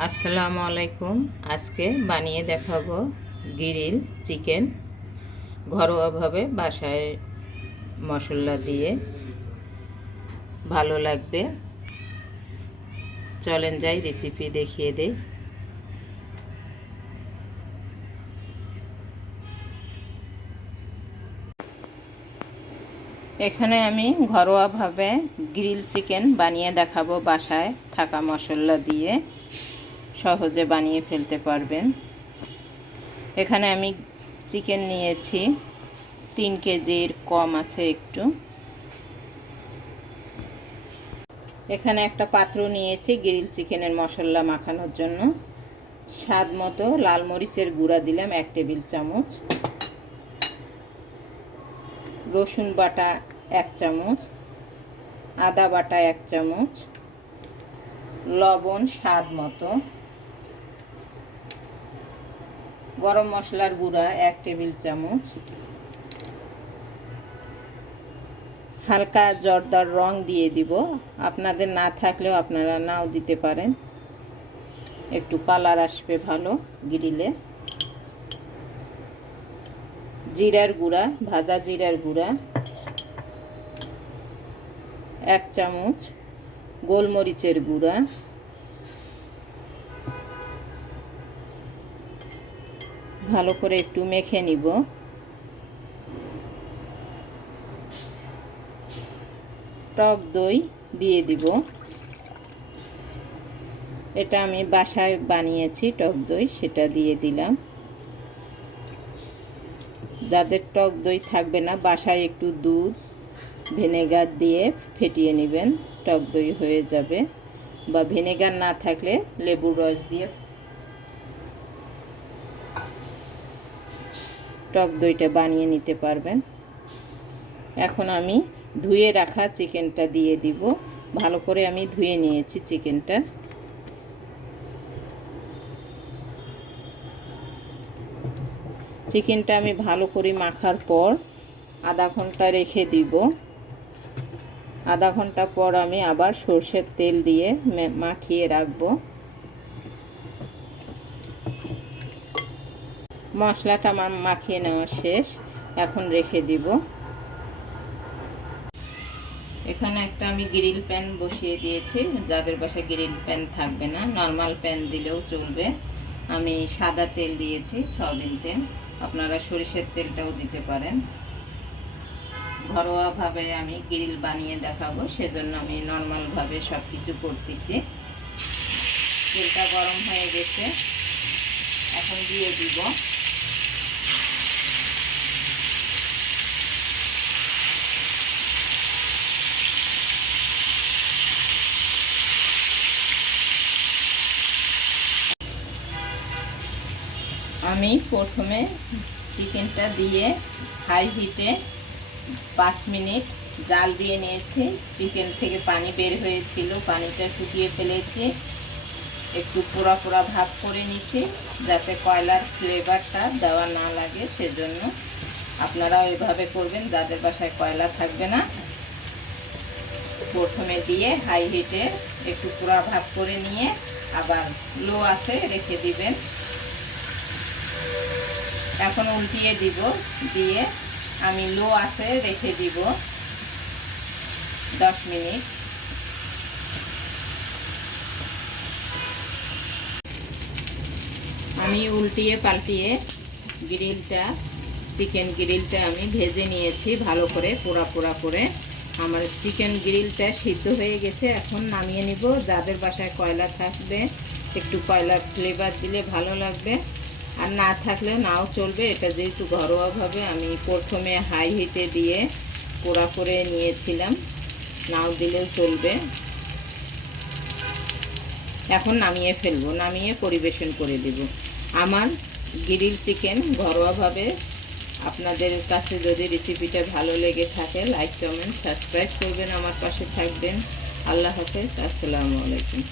আসসালামু আলাইকুম। আজকে বানিয়ে দেখাবো গ্রিল চিকেন ঘরোয়াভাবে বাসায় মশলা দিয়ে। ভালো লাগবে, চলেন যাই রেসিপি দেখিয়ে দেই। এখানে আমি ঘরোয়াভাবে গ্রিল চিকেন বানিয়ে দেখাবো বাসায় থাকা মশলা দিয়ে। সহজে বানিয়ে ফেলতে পারবেন। এখানে আমি চিকেন নিয়েছি 3 কেজির কম আছে একটু। এখানে একটা পাত্র নিয়েছি গ্রিল চিকেনের মশলা মাখানোর জন্য। স্বাদ মতো লাল মরিচের গুঁড়া দিলাম 1 টেবিল চামচ, রসুন বাটা 1 চামচ, আদা বাটা 1 চামচ, লবণ স্বাদ মতো, গরম মশলার গুঁড়া 1 টেবিল চামচ, হালকা জর্দার রং দিয়ে দিব। আপনাদের না থাকলেও আপনারা নাও দিতে পারেন, একটু কালার আসবে ভালো গ্রিলে। জিরার গুঁড়া, ভাজা জিরার গুঁড়া 1 চামচ, গোলমরিচের গুঁড়া, ভালো করে একটু মেখে নিব। টক দই দিয়ে দিব। এটা আমি বাসায় বানিয়েছি টক দই, সেটা দিয়ে দিলাম। যাদের টক দই থাকবে না, বাসায় একটু দুধ ভিনেগার দিয়ে ফেটিয়ে নেবেন, টক দই হয়ে যাবে। বা ভিনেগার না থাকলে লেবুর রস দিয়ে টক দইটা বানিয়ে নিতে পারবেন। এখন আমি ধুয়ে রাখা চিকেনটা দিয়ে দিব। ভালো করে আমি ধুয়ে নিয়েছি চিকেনটা। চিকেনটা আমি ভালো করে মাখার পর আধা ঘন্টা রেখে দিব। আধা ঘন্টা পর আমি আবার সরষের তেল দিয়ে মাখিয়ে রাখবো। মশলাটা আমার মাখিয়ে নেওয়া শেষ, এখন রেখে দিব। এখানে একটা আমি গ্রিল প্যান বসিয়ে দিয়েছি। যাদের বাসায় গ্রিল প্যান থাকবে না, নর্মাল প্যান দিলেও চলবে। আমি সাদা তেল দিয়েছি, সয়াবিন তেল। আপনারা সরিষার তেলটাও দিতে পারেন। ঘরোয়াভাবে আমি গ্রিল বানিয়ে দেখাবো, সেজন্য আমি নর্মালভাবে সব কিছু করতেছি। তেলটা গরম হয়ে গেছে, এখন দিয়ে দিব আমি প্রথমে চিকেনটা দিয়ে হাই হিটে 5 মিনিট জাল দিয়ে নিয়েছি। চিকেন থেকে পানি বের হয়েছিল, পানিটা শুকিয়ে ফেলেছি। একটু পোড়া পোড়া ভাব করে নিয়েছি, যাতে কয়লার ফ্লেভারটা দেওয়া না লাগে। সেজন্য আপনারাও এভাবে করবেন যাদের বাসায় কয়লা থাকবে না। প্রথমে দিয়ে হাই হিটে একটু পোড়া ভাব করে নিয়ে আবার লো আঁচে রেখে দিবেন। এখন উল্টিয়ে দিব, দিয়ে আমি লো আঁচে রেখে দিব 10 মিনিট। আমি উল্টিয়ে পাল্টিয়ে চিকেন গ্রিলটা আমি ভেজে নিয়েছি ভালো করে, পোড়া পোড়া করে। আমার চিকেন গ্রিলটা সিদ্ধ হয়ে গেছে, এখন নামিয়ে নিব। যাদের বাসায় কয়লা থাকবে, একটু কয়লার ফ্লেভার দিলে ভালো লাগবে, আর না থাকলেও নাও চলবে। এটা যেহেতু ঘরোয়াভাবে আমি প্রথমে হাই হিটে দিয়ে পোড়া করে নিয়েছিলাম, নাও দিলেও চলবে। এখন নামিয়ে ফেলবো, নামিয়ে পরিবেশন করে দেব আমার গ্রিল চিকেন ঘরোয়াভাবে। আপনাদের কাছে যদি রেসিপিটা ভালো লেগে থাকে, লাইক কমেন্ট সাবস্ক্রাইব করবেন, আমার পাশে থাকবেন। আল্লাহ হাফেজ, আসসালামু আলাইকুম।